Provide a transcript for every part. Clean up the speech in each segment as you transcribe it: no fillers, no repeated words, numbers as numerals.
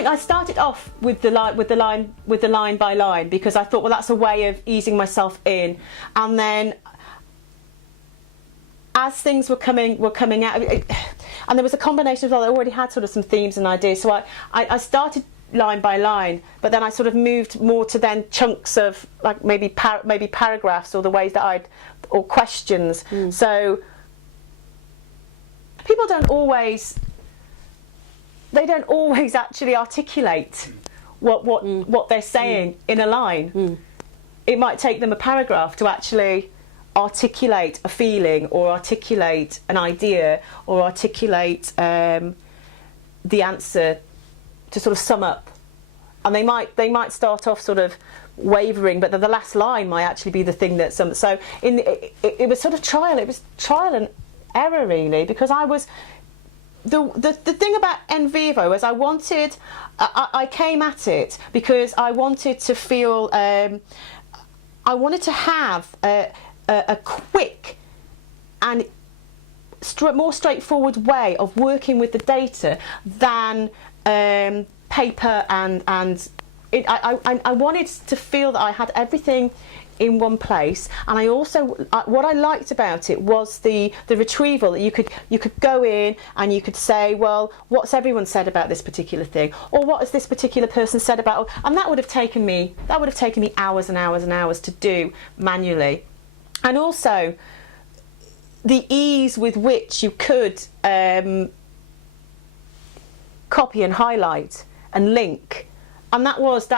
think I started off with the line by line, because I thought, well, that's a way of easing myself in, and then as things were coming out, and there was a combination of, well, I already had sort of some themes and ideas, so I started line by line, but then I sort of moved more to then chunks of, like, maybe paragraphs, or the ways that or questions. So people don't always actually articulate what they're saying in a line. It might take them a paragraph to actually articulate a feeling, or articulate an idea, or articulate the answer, to sort of sum up. And they might start off sort of wavering, but the last line might actually be the thing that sums. So it was sort of trial. It was trial and error, really, because I was the thing about NVivo is I came at it because I wanted to feel I wanted to have a quick and more straightforward way of working with the data than paper, and I wanted to feel that I had everything in one place. And I also, what I liked about it was the retrieval, that you could go in and you could say, well, what's everyone said about this particular thing, or what has this particular person said about, and that would have taken me hours and hours and hours to do manually. And also the ease with which you could copy and highlight and link, and that was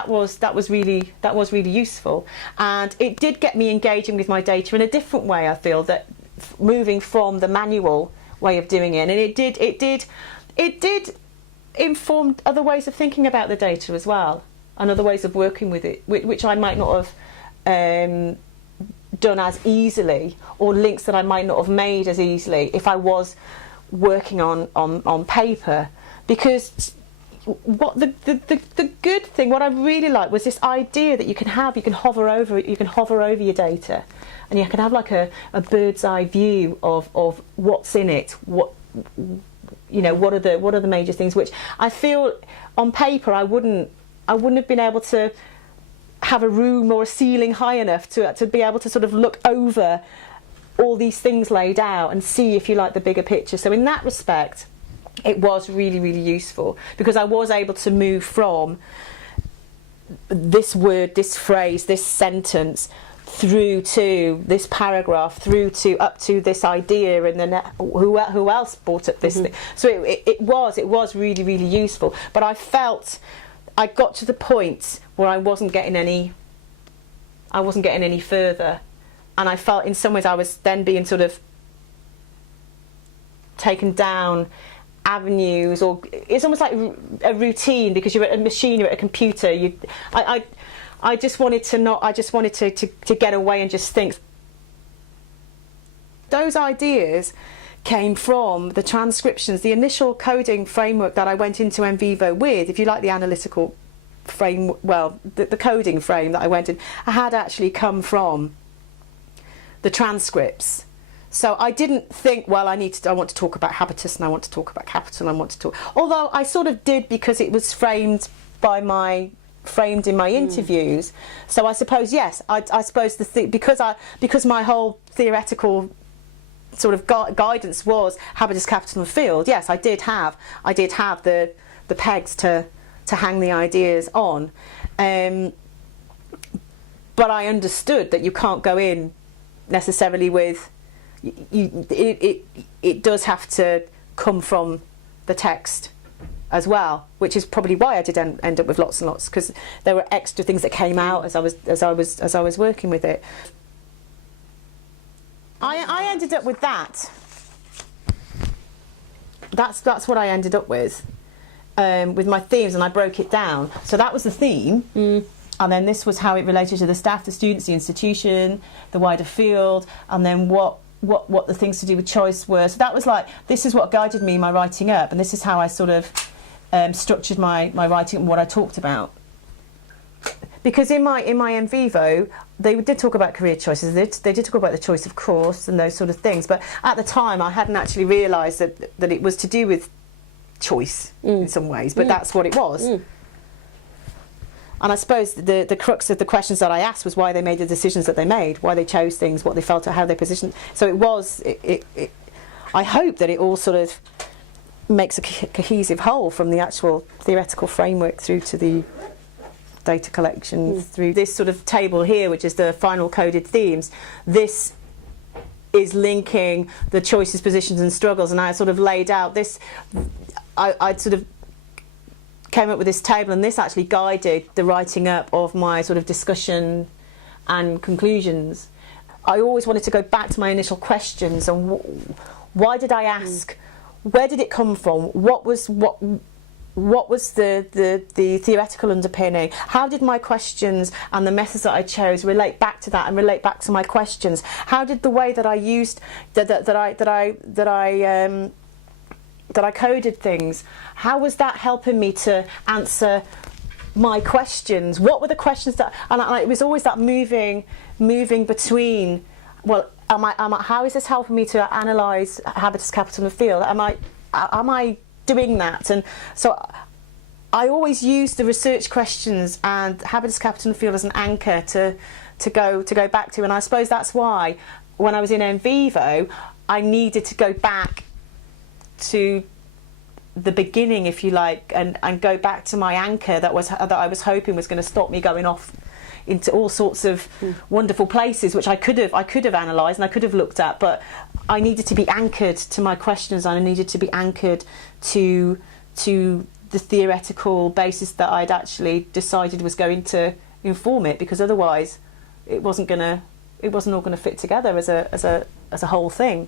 really useful, and it did get me engaging with my data in a different way. I feel that moving from the manual way of doing it, and it did inform other ways of thinking about the data as well, and other ways of working with it, which I might not have done as easily, or links that I might not have made as easily if I was working on paper. Because what the good thing, what I really liked, was this idea that you can hover over your data, and you can have like a bird's eye view of what's in it, what are the major things, which I feel on paper I wouldn't have been able to have a room or a ceiling high enough to be able to sort of look over all these things laid out and see, if you like, the bigger picture. So in that respect, it was really, really useful, because I was able to move from this word, this phrase, this sentence, through to this paragraph, through to up to this idea, and then who else brought up this thing. So it was really, really useful. But I felt I got to the point where I wasn't getting any further, and I felt in some ways I was then being sort of taken down avenues, or it's almost like a routine, because you're at a machine, you're at a computer. I just wanted to get away and just think. Those ideas came from the transcriptions, the initial coding framework that I went into NVivo with, if you like, the analytical frame, well, the coding frame that I went in, I had actually come from the transcripts. So I didn't think, well, I want to talk about habitus, and I want to talk about capital, and I want to talk, although I sort of did, because it was framed in my interviews. So I suppose, yes, I suppose because my whole theoretical sort of guidance was habitus, capital and field. Yes, I did have the pegs to hang the ideas on, but I understood that you can't go in necessarily with it does have to come from the text as well, which is probably why I did end up with lots and lots, because there were extra things that came out as I was working with it. I ended up with that. That's what I ended up with my themes, and I broke it down. So that was the theme, and then this was how it related to the staff, the students, the institution, the wider field, and then what the things to do with choice were. So that was like, this is what guided me in my writing up, and this is how I sort of structured my writing and what I talked about. Because in my NVivo, they did talk about career choices. They did talk about the choice of course and those sort of things. But at the time, I hadn't actually realised that it was to do with choice in some ways. But that's what it was. I suppose the crux of the questions that I asked was why they made the decisions that they made, why they chose things, what they felt, how they positioned. So I hope that it all sort of makes a cohesive whole, from the actual theoretical framework through to the data collection, through this sort of table here, which is the final coded themes. This is linking the choices, positions and struggles, and I sort of laid out this, I sort of came up with this table, and this actually guided the writing up of my sort of discussion and conclusions. I always wanted to go back to my initial questions and why did I ask? Where did it come from? What was the theoretical underpinning? How did my questions and the methods that I chose relate back to that and relate back to my questions? How did the way that I used that I coded things, how was that helping me to answer my questions? What were the questions that, and it was always that moving between, well, how is this helping me to analyse habitus, capital and field? Am I doing that? And so I always use the research questions and habitus, capital and field as an anchor to go back to, and I suppose that's why when I was in NVivo I needed to go back to the beginning, if you like, and go back to my anchor that I was hoping was going to stop me going off into all sorts of wonderful places, which I could have analysed and I could have looked at, but I needed to be anchored to my questions, and I needed to be anchored to the theoretical basis that I'd actually decided was going to inform it, because otherwise it wasn't all going to fit together as a whole thing.